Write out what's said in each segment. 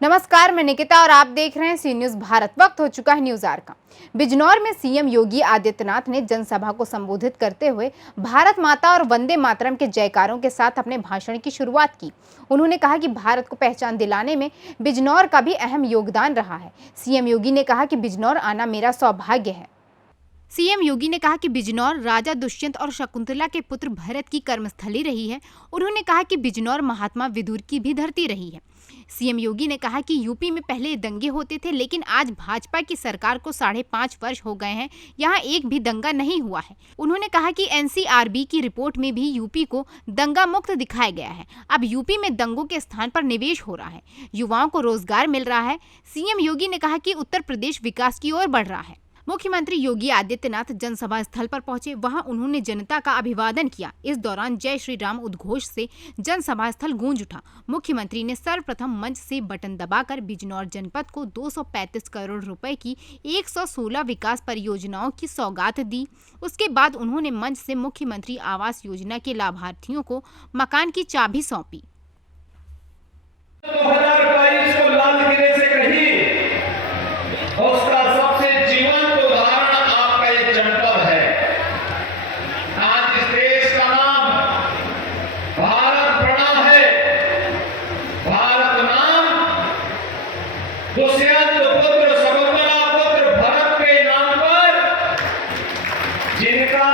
नमस्कार, मैं निकिता और आप देख रहे हैं सी न्यूज भारत। वक्त हो चुका है न्यूज आवर का। बिजनौर में सीएम योगी आदित्यनाथ ने जनसभा को संबोधित करते हुए भारत माता और वंदे मातरम के जयकारों के साथ अपने भाषण की शुरुआत की। उन्होंने कहा कि भारत को पहचान दिलाने में बिजनौर का भी अहम योगदान रहा है। सीएम योगी ने कहा कि बिजनौर आना मेरा सौभाग्य है। सीएम योगी ने कहा कि बिजनौर राजा दुष्यंत और शकुंतला के पुत्र भरत की कर्मस्थली रही है। उन्होंने कहा कि बिजनौर महात्मा विदुर की भी धरती रही है। सीएम योगी ने कहा कि यूपी में पहले दंगे होते थे, लेकिन आज भाजपा की सरकार को 5.5 वर्ष हो गए हैं, यहाँ एक भी दंगा नहीं हुआ है। उन्होंने कहा कि एनसीआरबी की रिपोर्ट में भी यूपी को दंगा मुक्त दिखाया गया है। अब यूपी में दंगों के स्थान पर निवेश हो रहा है, युवाओं को रोजगार मिल रहा है। सीएम योगी ने कहा कि उत्तर प्रदेश विकास की ओर बढ़ रहा है। मुख्यमंत्री योगी आदित्यनाथ जनसभा स्थल पर पहुंचे, वहां उन्होंने जनता का अभिवादन किया। इस दौरान जय श्री राम उद्घोष से जनसभा स्थल गूंज उठा। मुख्यमंत्री ने सर्वप्रथम मंच से बटन दबाकर बिजनौर जनपद को 235 करोड़ रुपए की 116 विकास परियोजनाओं की सौगात दी। उसके बाद उन्होंने मंच से मुख्यमंत्री आवास योजना के लाभार्थियों को मकान की चाबी सौंपी। 2022 को लाल किले से कहीं उसका सबसे जीवंत उदाहरण आपका एक जनपद है। आज इस देश का नाम भारत पड़ा है। भारत नाम दुष्यंत पुत्र शकुंतला पुत्र भरत के नाम पर, जिनका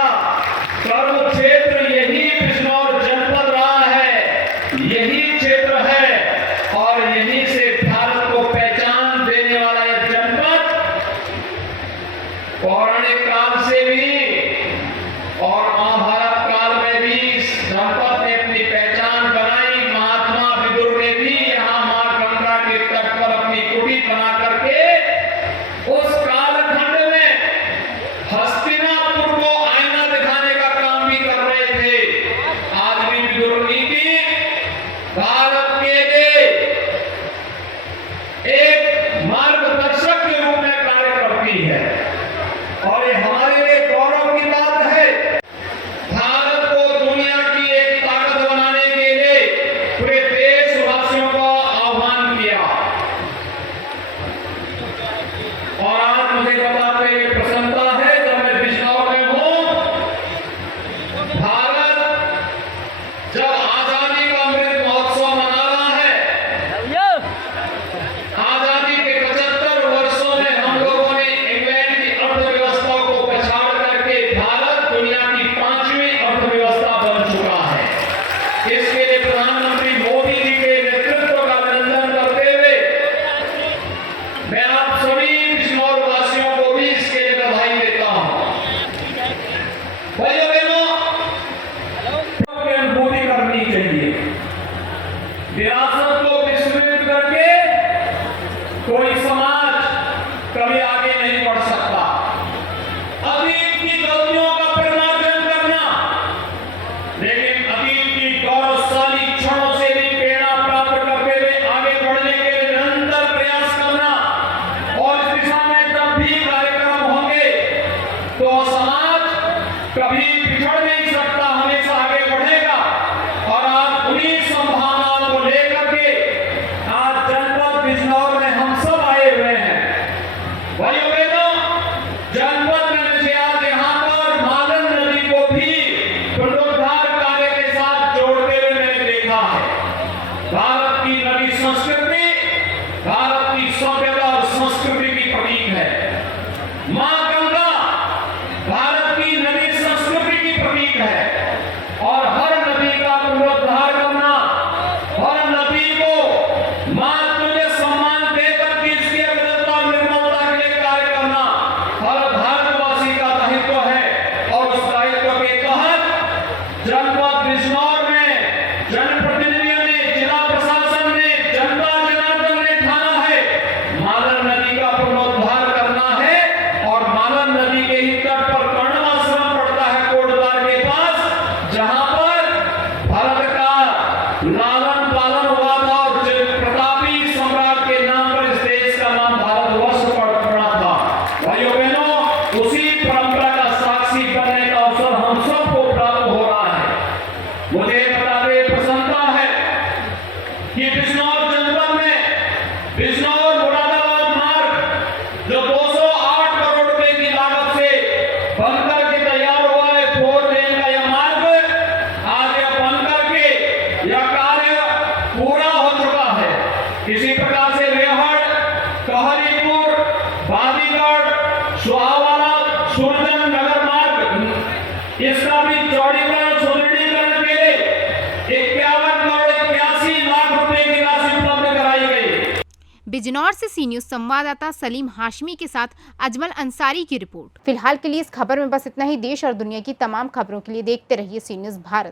कर्म क्षेत्र यही बिजनौर जनपद रहा है, यही क्षेत्र है और यहीं से भारत को पहचान देने वाला यह जनपद पौराणिक काल से भी और महाभारत काल में भी इस जनपद ने अपनी पहचान बनाई। महात्मा विदुर ने भी यहाँ मां गंगा के तट पर अपनी कुटी बना करके उस कालखंड में हस्तिनापुर को आईना दिखाने का काम भी कर रहे थे। आज भी विदुर नीति भारत के लिए एक मार्गदर्शक के रूप में कार्य करती है और ये हमारे लिए गौरव की बात है। भारत को दुनिया की एक ताकत बनाने के लिए पूरे देशवासियों को आह्वान किया और आज मुझे बताते हुए प्रसन्नता है जब मैं बिजनौर में हूं। भारत जब आजादी का अमृत महोत्सव मना रहा है, आजादी के 75 वर्षों में हम लोगों ने इंग्लैंड की अर्थव्यवस्था को पछाड़ करके भारत दुनिया की 5वीं अर्थव्यवस्था बन चुका है। इसके लिए प्रधानमंत्री मोदी जी के नेतृत्व का अभिनंदन करते हुए मैं आप सभी बिजनौर वासियों को भी इसके लिए बधाई देता हूं। भाइयों बहनों, अनुभूति करनी चाहिए। विरासत को विस्मृत करके कोई समाज कभी आगे नहीं बढ़ सकता। अतीत की गलतियों का परिमार्जन करना, लेकिन अतीत की गौरवशाली क्षणों से भी प्रेरणा प्राप्त करते हुए आगे बढ़ने के लिए निरंतर प्रयास करना और इस दिशा में जब भी कार्यक्रम होंगे तो समाज कभी पिछड़ नहीं सकता, हमेशा आगे बढ़ेगा। और आज उन्हीं संभावनाओं को लेकर के आज जनपद बिजनौर में हम सब आए हुए हैं। भाइयों बहनों, जनपद में मुझे आज यहाँ पर मालन नदी को भी पुनरुद्धार कार्य के साथ जोड़ते हुए मैंने देखा है। भारत की नदी संस्कृति भारत की सभ्यता और संस्कृति की प्रतीक है। मां गंगा भारत की नदी संस्कृति की प्रतीक है और हर नदी का पुनरुद्धार करना, हर नदी को मां तुझे सम्मान देकर के इसकी अविरलता निर्मलता के लिए कार्य करना हर भारतवासी का दायित्व है। और उस दायित्व के तहत जनपद बिजनौर में जनप्रतिनिधियों ने, जिला प्रशासन ने, जनता जनार्दन ने ठाना है मालन नदी का पुनरुद्धार करना है। और मालन नदी के ही तट पर कर्णवाश्रम पड़ता है कोटद्वार के पास, जहां पर भारत का लालन पालन हुआ था और प्रतापी सम्राट के नाम पर इस देश का नाम भारतवर्ष पड़ा था। भाइयों बहनों, उसी परंपरा का साक्षी बनने का अवसर हम सबको प्राप्त हो रहा है। मुझे बताते प्रसन्नता है कि बिजनौर जनपद में सुरजन नगर मार्ग इसका भी चौड़ीकरण सुदृढ़ीकरण के लिए 51 करोड़ 81 लाख रुपए की राशि उपलब्ध कराई गई। बिजनौर से सी न्यूज संवाददाता सलीम हाशमी के साथ अजमल अंसारी की रिपोर्ट। फिलहाल के लिए इस खबर में बस इतना ही। देश और दुनिया की तमाम खबरों के लिए देखते रहिए सी न्यूज भारत।